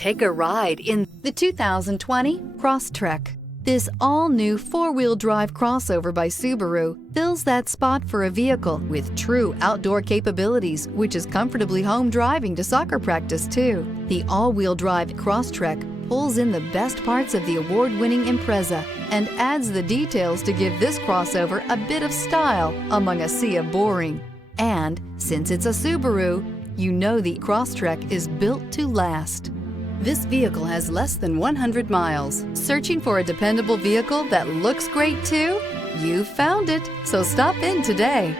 Take a ride in the 2020 Crosstrek. This all-new four-wheel drive crossover by Subaru fills that spot for a vehicle with true outdoor capabilities, which is comfortably home driving to soccer practice too. The all-wheel drive Crosstrek pulls in the best parts of the award-winning Impreza and adds the details to give this crossover a bit of style among a sea of boring. And since it's a Subaru, you know the Crosstrek is built to last. This vehicle has less than 100 miles. Searching for a dependable vehicle that looks great too? You found it, so stop in today.